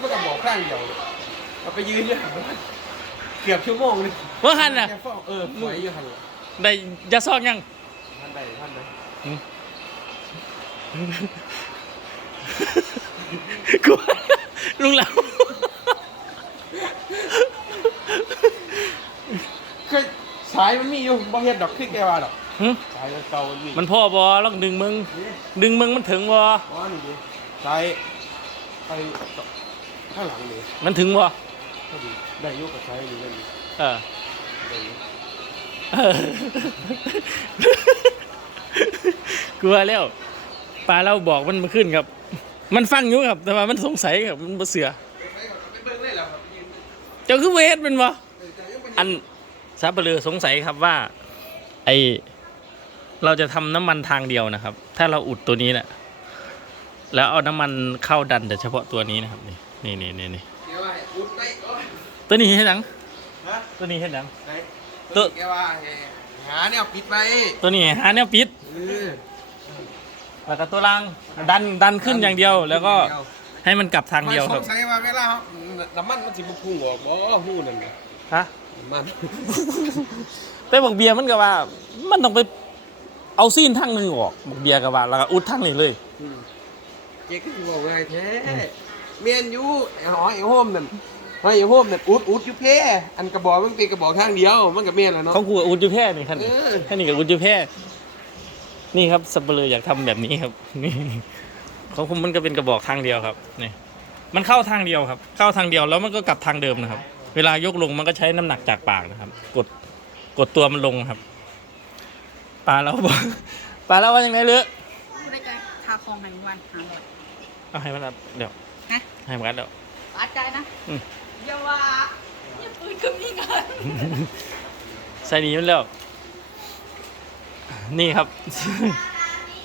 มันก็บอกข้างเดียวเราไปยืนอยู่หันเกือบชั่วโมงเลยว่าหันน่ะแกฟ้องเออหวยอยู่หันได้ยาซอกยังท่านใดท่านใดกูลุงเหลาเคยสายมันมีอยู่บ่เฮ็ดดอกคือแกว่าดอกหึสายมันเก่ามันมีมันพ่อบอลองดึงมึงนี่ดึงมึงมันถึงบออ๋อนี่ดิสาย ไปข้างหลังนี่มันถึงบอพอดีได้อยุกับสายนี่ได้อยู่เออ ได้อยู่เออ กลัวแล้วปลาเราบอกมันมาขึ้นครับ มันฟังอยู่ครับ แต่ว่ามันสงสัยครับ มันบ่เสือไปก่อนไปเบิ่งเลยแล้วครับยืนเจ้าคือเวทมันบ่เออแต่ยังบ่เห็อันซาบเลือสงสัยครับว่า ไอเราจะทำน้ำมันทางเดียวนะครับ ถ้าเราอุดตัวนี้แหละ แล้วเอาน้ำมันเข้าดันแต่เฉพาะตัวนี้นะครับนี่นี่นี่นี่แกว่าให้อุดได้โอ้ยตัวนี้ให้หนัง ฮะตัวนี้ให้หนังไหนตัว แกว่าให้หาแนวปิดไว้ตัวนี้หาแนวปิดเออแล้วก็ตัวล่างดันดันขึ้นอย่างเดียว แล้วก็ให้มันกลับทางเดียวคครัรับบสงสัยว่าเวลาน้ำมันมันสิบ่พุ่งออกบ่ฮู้นั่นน่ะฮะ น้ำมัน แต่บอกเบียร์มันก็ว่า มันต้องไปเอาซีนทางหนึ่งออกบอกเบียร์ก็ว่าแล้วก็อุดทางนี้เลย อืมเจ๊ก็สิบอกง่ายแท้เมียนอยู่ไอ้หอไอ้โฮมนั่นไอ้โฮมนั่นอุดอุดอยู่เพอันกระบอกมันเป็นกระบอกทางเดียว มันก็เมียนแล้วเนาะ ของกูกับอุดอยูแพร่นี่คันนี้เออ แค่นี้กับอุดอยูแพร่นี่ครับสับเปลืออยากทำแบบนี้ครับ นี่ของผมมันก็เป็นกระบอกทางเดียวครับนี่มันเข้าทางเดียวครับ เข้าทางเดียวแล้วมันก็กลับทางเดิมนะครับ เวลายกลงมันก็ใช้น้ำหนักจากปากนะครับ กดกดตัวมันลงครับปลาเราบอกปลาเราว่ายังไงเลือไม่ได้ทาคองในวันหาหมดเอาให้มันอัดเดี๋ยวฮะให้มันอัดเดี๋ยวปัดใจนะอืมอย่าว่าอย่าปืนกับนี่กันใส่หนี้มันแล้ว นี่ครับ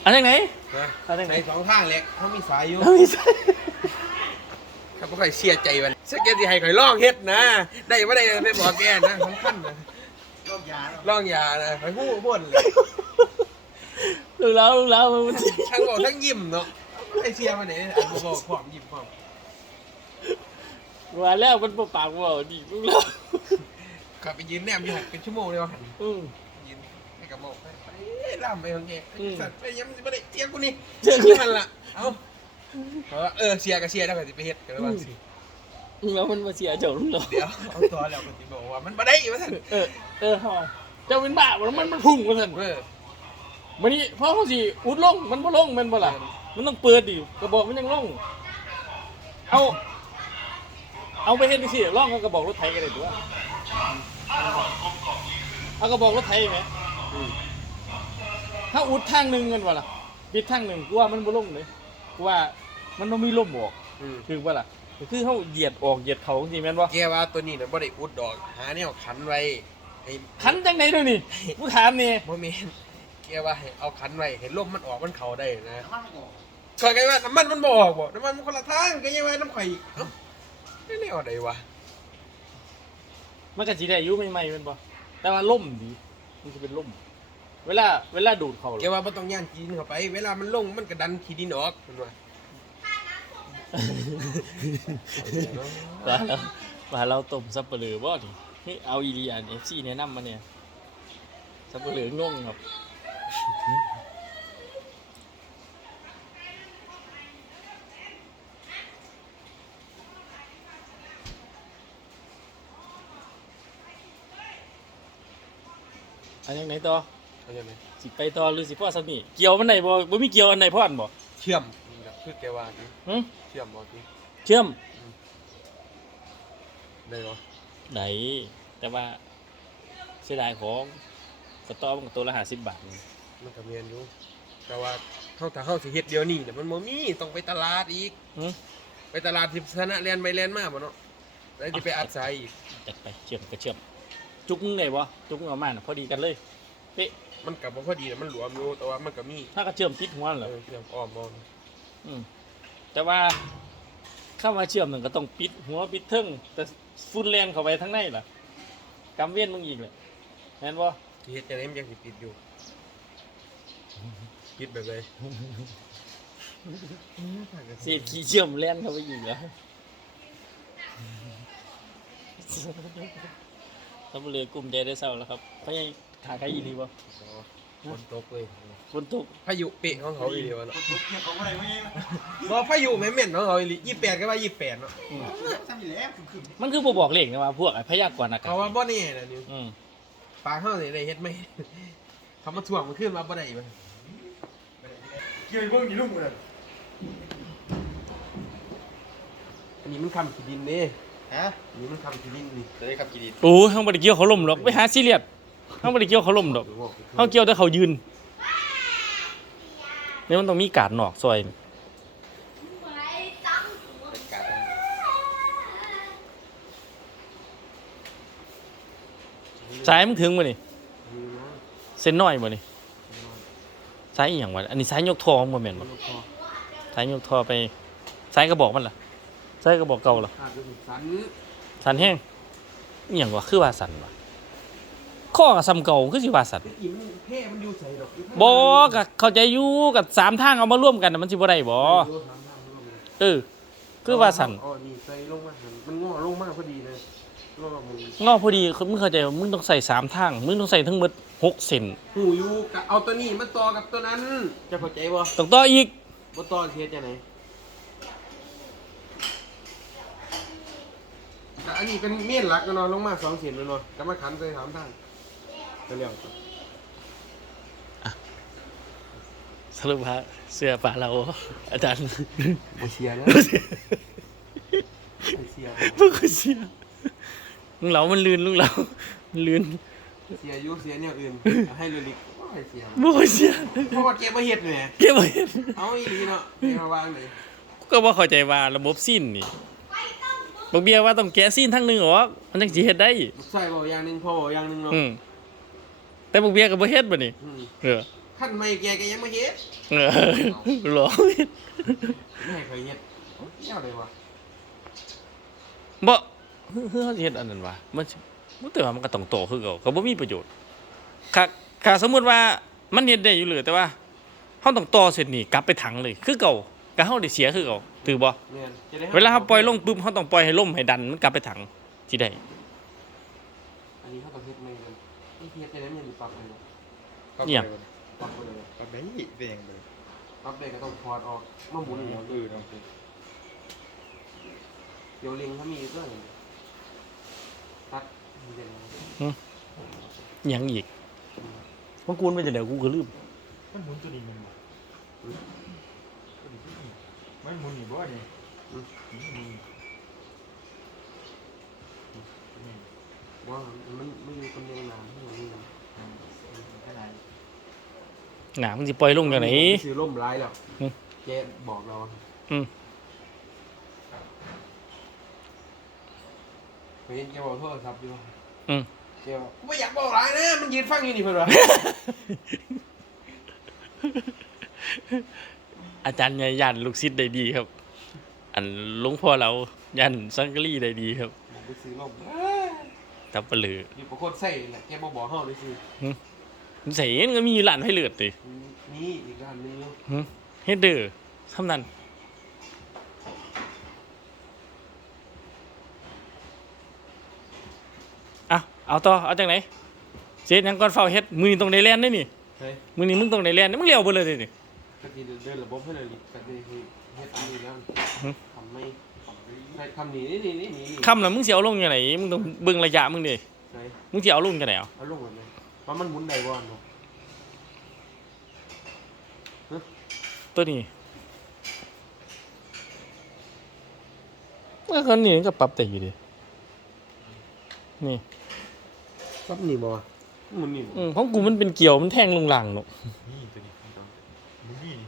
อันยังไงนะอันยังไงในสองข้างเล็กเขามีสายอยู่ไม่ใช่ครับบ่ค่อยเสียใจมันสเก็ตสิให้ข่อยลองเฮ็ดนะ ได้บ่ได้ไปบอกแกนะสำคัญนะลองยาลองยานะข่อยฮู้พ่นเลย ลูกแล้วลูกแล้วมันทั้งบอกทั้งยิ้มเนาะไอ้เชียร์มันไหนอ่านบ่บอกพร้อมยิ้มพร้อมว่าแล้วมันบ่ปากว่าดิลูกแล้วขับไปยืนแนมอยู่หันเป็นชั่วโมงเลยว่าหันอืมยืนให้กับบอกไปไปล่ามไปของแกอืมสัตว์ไปยังไม่ได้เชียร์กูนี่เจอคือมันล่ะเอ้าเพราะว่าเออเชียร์ก็เชียร์แล้วก็สิไปเฮ็ดกันแล้วว่าสิแล้วมันมาเสียเจ้าลูกแล้วเดี๋ยวเอาตัวแล้วก็สิบอกว่ามันบ่ได้ว่าซั่นเออเออฮอเจ้าเป็นบ้าบ่มันมันพุ่งมาสั่นเออ วันนี้เพราะเขาสิอุดลงมันบ่ลงแมันบ่ล่ะมันต้องเปิดดิกระบอกมันยังลง เอา เอาไปเฮ็ดจังซี่ลองเอากระบอกรถไถกันได้ตัวเอากระบอกรถไถไหมอืมถ้าอุดทางหนึ่งกันวะล่ะปิดทางหนึ่งกูว่ามันบ่ลงเลยกูว่ามันต้องมีลมออกอืมคือว่าล่ะคือเขาเหยียดออกเหยียดเขาจริงแม่นบ่แกว่าตัวนี้น่ะบ่ได้อุดดอก หาแนวขันไว้ให้ขันจังไหนด้วยนี่กูถามนี่บ่แม่น แกว่าให้เอาขันไว้ให้ลมมันออกมันเข้าได้นะข่อยก็ว่าน้ำมันมันบ่ออกบ่น้ำมันมันคนละทางก็ยังว่าน้ำข่อยอีกเอ้าไม่ได้เอาได้วะมันก็สิได้อยู่ใหม่ๆแม่นบ่แต่ว่าล่มดีมันจะเป็นล่ม เวลาเวลาดูดเขาแกว่าบ่ต้องย่านขี้ดินเข้าไป เวลามันลงมันก็ดันขี้ดินออกมันว่าว่าเราว่าเราต้มซับเปลือบ่นี่นี่เอาอีดีอัน FC แนะนำมาเนี่ยซับเปลืองงครับ อันยังไหนต่อเข้าใจไหมสิไปต่อหรือสิพ่อสนี่เกี่ยวมันไหนบ่บ่มีเกี่ยวอันไหนพ่อนบ่เชื่อมนี่แหละคือแกว่านี่หึเชื่อมบ่ที่เชื่อมได้บ่ไหนแต่ว่าเสียดายของกระต้อมันก็ตัวละ50บาทนี่ มันก็แม่นอยู่แต่ว่าเฮาถ้าเฮาสิเฮ็ดเดี๋ยวนี้น่ะมันบ่มีต้องไปตลาดอีก หึไปตลาดสิชนะเรียนไปเรียนมาบ่เนาะแล้วสิไปอัดสายอีก จัดไปเชื่อมก็เชื่อม จุกมึงไหนบ่จุกมึงเอามาน่ะพอดีกันเลยเป๊ะมันก็บ่พอดีนะมันหลวมอยู่แต่ว่ามันก็มีถ้าก็เชื่อมติดหัวนั่นแหเอละ อเชื่อมอ้อมบ่อืมแต่ว่าเข้ามาเชื่อมหนึ่งก็ต้องปิดหัวปิดเทิงแต่ฟุ้นแลนเข้าไปทั้งในล่ะกำเวียนมึงอีกเลยแม่นบ่สิเฮ็ดจังได๋มันยังสิปิดอยู่ ปิดแบบใดเศษขี้เชื่อมแลนเข้าไปอีกแล้วสับปะเลอกลุ่มใจได้เศร้าแล้วครับเขายังขาใครอีดีบ่ฝนตกเลยฝนตกพายุเปะของเขาอีเดียวเนาะของอะไรไม่ใช่บอกพายุแม่นแม่นของเขาอีหลียี่แปดก็ว่ายี่แปดเนาะซ้ำอยู่แล้วคือมันคือบ่บอกเลขนะว่าพวกไอ้พยากรณ์อากาศเขาว่าบ่แน่นะนี่อืมปลาเขาเนี่ยได้เฮ็ดไหมเขามาถ่วงมันขึ้นมาบ่ได้มันเกี่ยวกับพวกนี้ลูกมืออันนี้มันคำขีดินนี่ฮะอันนี้มันคำขีดินนี่จะได้ขับกี่ดีโอ้ยเฮาบ่ได้เกี่ยวเขาล่มหรอกไปหาซีเรียสเฮาบ่ได้เกี่ยวเขาล่มดอกเฮาเกี่ยวแต่เขายืนเนี่ยมันต้องมีการหนอกซอยนี่สายมันถึงบ่นี่เส้นน้อยบ่นี่ สายอีหยังวะอันนี้สายยกทอบ่แม่นบ่สายยกทอไปสายกระบอกมันล่ะสายกระบอกเก่าล่ะขาดกระสุนสันสันแห้งอหย่างวะคือว่าสันวะข้อกับซ้ำเก่าคือสิว่าสันไอ้อีมันเพ่มันอยู่ใส่ดอกบ่กะเข้าใจอยู่กับสามทางเอามาร่วมกันน่ะมันสิบ่ได้บ่เออคือว่าสันอ๋อนี่ใส่ลงมาหั่นมันงอลงมาพอดีเลยงอมึงงอพอดีคือมึงเข้าใจว่ามึงต้องใส่สามทางมึงต้องใส่ทั้งหมด หกเซนหูอยู่กะเอาตัวนี้มาต่อกับตัวนั้นจะเข้าใจบ่ต้องต่ออีกบ่ต่อเทียจะไหนแต่อันนี้เป็นเมียนหลักกันเนาะลงมาสองเส้นเลยเนาะก็มาขันใส่สามทางก็เรียกสรุปว่าเสื้อป่าเราอาจารย์บ่เสียนะบ่เสียบ่ค่อยเสียลุงเหลามันลื่นลุงเหลามันลื่น เสียอยู่เสียแนวอื่น ให้ลุลิกบ่ให้เสียบ่ค่อยเสียเพราะว่าเก็บมาเฮ็ดแหมเก็บไว้เฮ็ดเอาอีหลีเนาะเก็บมาวางไหนก็บ่เข้าใจว่าระบบสิ้นนี่บอกเบียร์ว่าต้องแกะสิ้นทั้งหนึงออกมันจังสิเฮ็ดได้ใส่บ่อย่างหนึงพอบ่อย่างหนึงเนาะอืมแต่บอกเบียร์ก็บ่เฮ็ดบ่นี่อืมเออขั้นไม่แกก็ยังมาเฮ็ดเออหรอไม่ให้ใครเฮ็ดเจ้าเลยวะบ่เฮ้ยเฮ้ยเฮ็ดอันนั้นวะมันสิ มันแต่ว่ามันก็ต้องโตคือเก่าก็บ่มีประโยชน์ค่ะค่ะสมมุติว่ามันเฮ็ดได้อยู่เลยแต่ว่าเฮาต้องต่อเส้นนี้กลับไปถังเลย คือเก่าก็เฮาได้เสียคือเก่าถือบ่เนี่ยจะได้เวลาเฮาปล่อยลงปุ๊บเฮาต้องปล่อยให้ล่มให้ดันมันกลับไปถังสิได้อันนี้เขาต้องเฮ็ดไม่กันไอ้เฮ็ดจะได้มันปรับเลยเนาะเนี่ยปรับไปเลยปรับไปเป็นยังไงปรับได้ก็ต้องถอดออกมาหมุนหัวเออลองสิเดี๋ยวเล็งถ้ามีก็ตัดเด่นห ยังอีกมันกูนไปจังได๋กูก็ลืมมันหมุนตัวนี้มันบ่ไม่หมุนนี่บ่เนี่ยว่ามันไม่มีคนเลี้ยงน้ำที่อย่างนี้นะแค่ไหนหนามึงสิปล่อยลงจังได๋ซื้อล่มร้ายแล้วอืมแกบอกเราอืม ไปเห็นแกบอกโทรศัพท์อยู่อืมแกบอกกูไม่อยากบอกร้ายนะ มันยืนฟังอยู่นี่เพื่อนวะอาจารย์ใหญ่ยันลูกศิษย์ได้ดีครับ อันหลวงพ่อเรายันสังกะรีได้ดีครับไปซื้อล่มตับปะลืออยู่ประโคตรใส่แหละแกบอกบอกห้องเลยสิใส่มันก็มีร้านให้เลือดตินี่อีกด้านหนึงเนาะหึเฮ็ดเด้อทำนั้น เอาต่อเอาจังไหนเฮ็ดหยังก่อนเฝ้าเฮ็ดมือนี้ต้องได้แล่นเด้นี่เฮ้ยมือนี้มึงต้องได้แล่นมึงเลี้ยวเบ่เลยเด้นี่กะทีเดินระบบให้เลยดิกะทีคือเฮ็ดอันนี้แล้วหึทำไม่ใช่ทำนี่นี่นี่นี่นี่ค่ำแล้วมึงสิเอาลงจังไหนมึงต้องเบิ่งระยะมึงดิใช่มึงสิเอาลงจังไหนเอาเอาลงแบบนี้ว่ามันหมุนได้บ่เนาะตัวนี้ว่าคนนี้ก็ปรับได้อยู่ดินี่ ครับนี่บ่หมุนนี่บ่อืมของกูมันเป็นเกี่ยวมันแทงลงหลังเนาะนี่ตัวนี้หมุนนี่นี่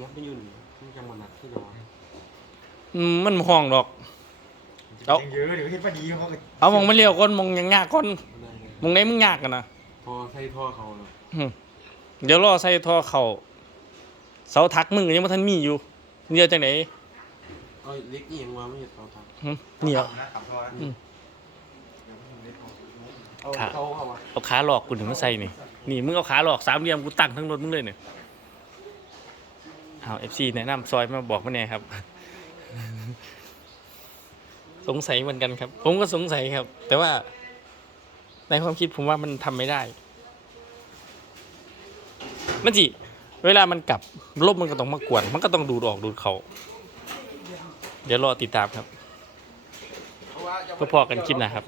รถไม่อยู่นี่มันจังมันหนักที่จะว่าอืมมันห้องดอก เอา เยอะเดี๋ยวเฮ็ดพอดีเขาก็เอามองมันเลี้ยวก่อนมองยังยากก่อนมันได้เลยมองไหนมึงยากกันนะพอใส่ท่อเขาเนาะอืมเดี๋ยวรอใส่ท่อเข่าเสาทักมึงยังบ่ทันมีอยู่เดี๋ยวจังไหนเอาเล็กอีหยังวะไม่เห็นเขาทหึเนี่ยนะขับท่อนะอืมำเอาค่ะเขาเอาวะเอาขาหลอกกูถึงมาใส่นี่นี่มึงเอาขาหลอกสามเหลี่ยมกูตั้งทั้งรถมึงเลยเนี่ยเอาเอฟซีแนะนำซอยมาบอกมาแน่ครับ สงสัยเหมือนกันครับ ผมก็สงสัยครับ แต่ว่า ในความคิดผมว่ามันทำไม่ได้ มันจิเวลามันกลับลมมันก็ต้องมากวน มันก็ต้องดูดออกดูดเขา เดี๋ยวรอติดตามครับเพราะว่าจะพอๆกันคลิปหน้าครับ